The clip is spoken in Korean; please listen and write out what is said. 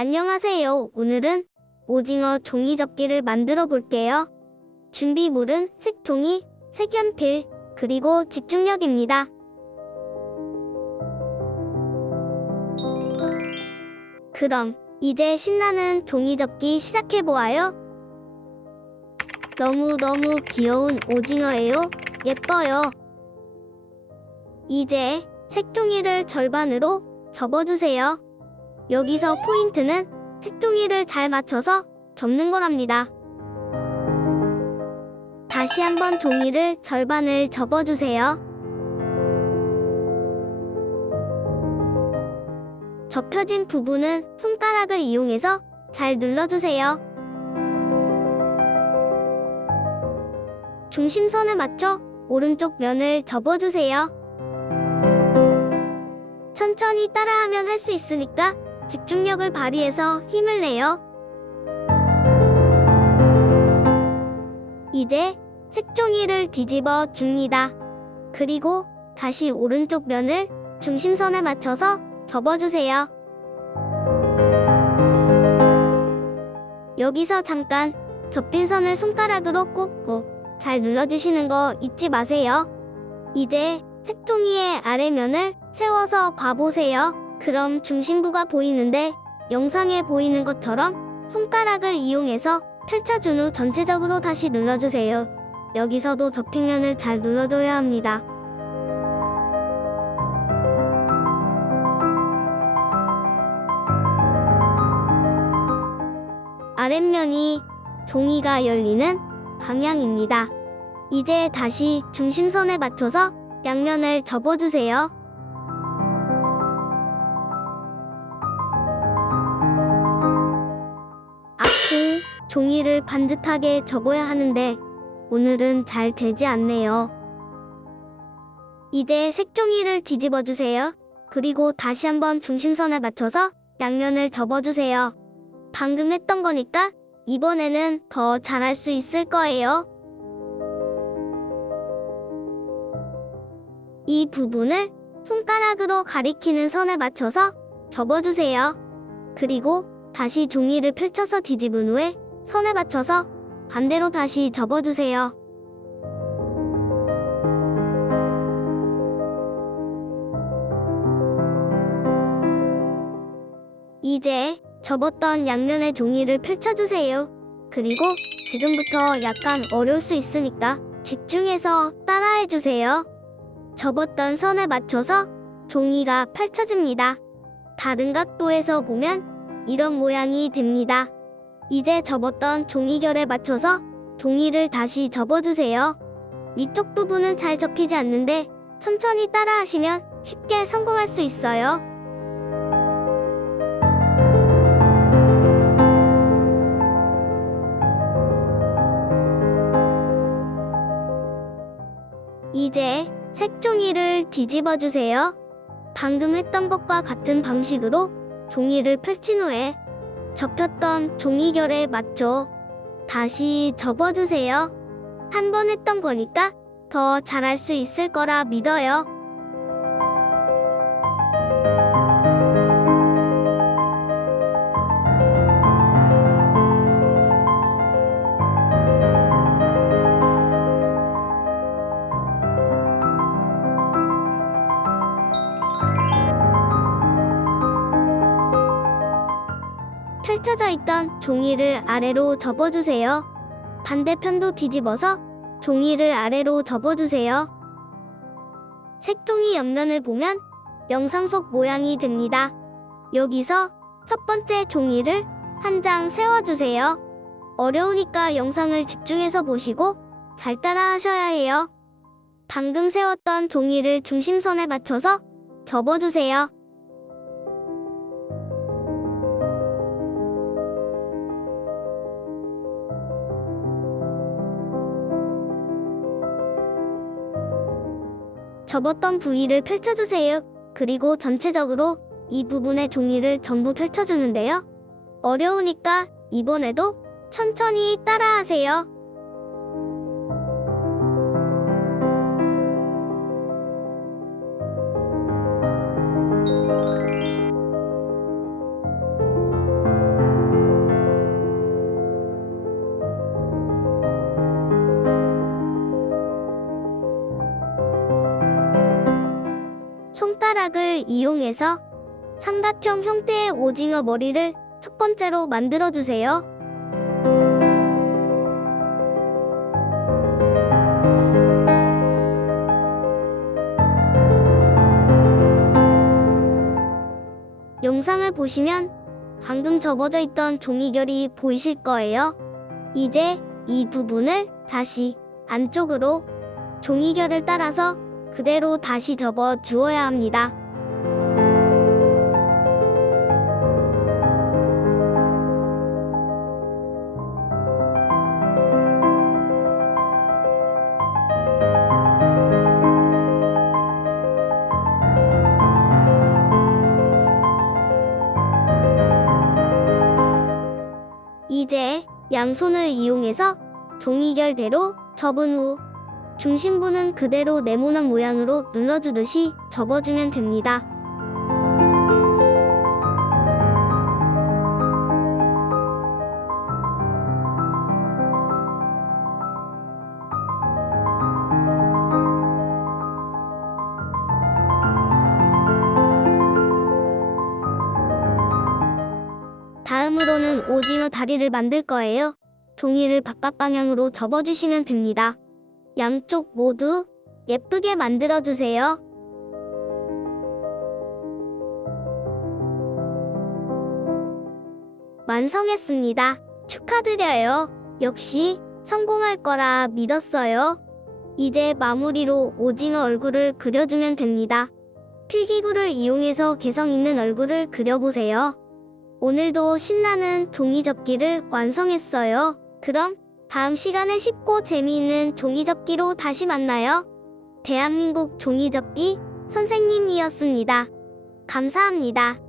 안녕하세요. 오늘은 오징어 종이 접기를 만들어 볼게요. 준비물은 색종이, 색연필, 그리고 집중력입니다. 그럼 이제 신나는 종이 접기 시작해 보아요. 너무너무 귀여운 오징어예요. 예뻐요. 이제 색종이를 절반으로 접어주세요. 여기서 포인트는 색종이를 잘 맞춰서 접는 거랍니다. 다시 한번 종이를 절반을 접어주세요. 접혀진 부분은 손가락을 이용해서 잘 눌러주세요. 중심선을 맞춰 오른쪽 면을 접어주세요. 천천히 따라하면 할 수 있으니까 집중력을 발휘해서 힘을 내요. 이제 색종이를 뒤집어 줍니다. 그리고 다시 오른쪽 면을 중심선에 맞춰서 접어주세요. 여기서 잠깐 접힌 선을 손가락으로 꾹꾹 잘 눌러주시는 거 잊지 마세요. 이제 색종이의 아래면을 세워서 봐보세요. 그럼 중심부가 보이는데 영상에 보이는 것처럼 손가락을 이용해서 펼쳐준 후 전체적으로 다시 눌러주세요. 여기서도 접힌면을 잘 눌러줘야 합니다. 아랫면이 종이가 열리는 방향입니다. 이제 다시 중심선에 맞춰서 양면을 접어주세요. 종이를 반듯하게 접어야 하는데 오늘은 잘 되지 않네요. 이제 색종이를 뒤집어 주세요. 그리고 다시 한번 중심선에 맞춰서 양면을 접어주세요. 방금 했던 거니까 이번에는 더 잘할 수 있을 거예요. 이 부분을 손가락으로 가리키는 선에 맞춰서 접어주세요. 그리고 다시 종이를 펼쳐서 뒤집은 후에 선에 맞춰서 반대로 다시 접어주세요. 이제 접었던 양면의 종이를 펼쳐주세요. 그리고 지금부터 약간 어려울 수 있으니까 집중해서 따라해주세요. 접었던 선에 맞춰서 종이가 펼쳐집니다. 다른 각도에서 보면 이런 모양이 됩니다. 이제 접었던 종이결에 맞춰서 종이를 다시 접어주세요. 위쪽 부분은 잘 접히지 않는데 천천히 따라하시면 쉽게 성공할 수 있어요. 이제 색종이를 뒤집어 주세요. 방금 했던 것과 같은 방식으로 종이를 펼친 후에 접혔던 종이결에 맞춰 다시 접어주세요. 한 번 했던 거니까 더 잘할 수 있을 거라 믿어요. 있던 종이를 아래로 접어주세요. 반대편도 뒤집어서 종이를 아래로 접어주세요. 색종이 옆면을 보면 영상 속 모양이 됩니다. 여기서 첫 번째 종이를 한 장 세워주세요. 어려우니까 영상을 집중해서 보시고 잘 따라 하셔야 해요. 방금 세웠던 종이를 중심선에 맞춰서 접어주세요. 접었던 부위를 펼쳐주세요. 그리고 전체적으로 이 부분의 종이를 전부 펼쳐주는데요. 어려우니까 이번에도 천천히 따라하세요. 손가락을 이용해서 삼각형 형태의 오징어 머리를 첫 번째로 만들어 주세요. 영상을 보시면 방금 접어져 있던 종이결이 보이실 거예요. 이제 이 부분을 다시 안쪽으로 종이결을 따라서 그대로 다시 접어 주어야 합니다. 이제 양손을 이용해서 종이결대로 접은 후 중심부는 그대로 네모난 모양으로 눌러주듯이 접어주면 됩니다. 다음으로는 오징어 다리를 만들 거예요. 종이를 바깥 방향으로 접어주시면 됩니다. 양쪽 모두 예쁘게 만들어주세요. 완성했습니다. 축하드려요. 역시 성공할 거라 믿었어요. 이제 마무리로 오징어 얼굴을 그려주면 됩니다. 필기구를 이용해서 개성 있는 얼굴을 그려보세요. 오늘도 신나는 종이 접기를 완성했어요. 그럼 다음 시간에 쉽고 재미있는 종이 접기로 다시 만나요. 대한민국 종이 접기 선생님이었습니다. 감사합니다.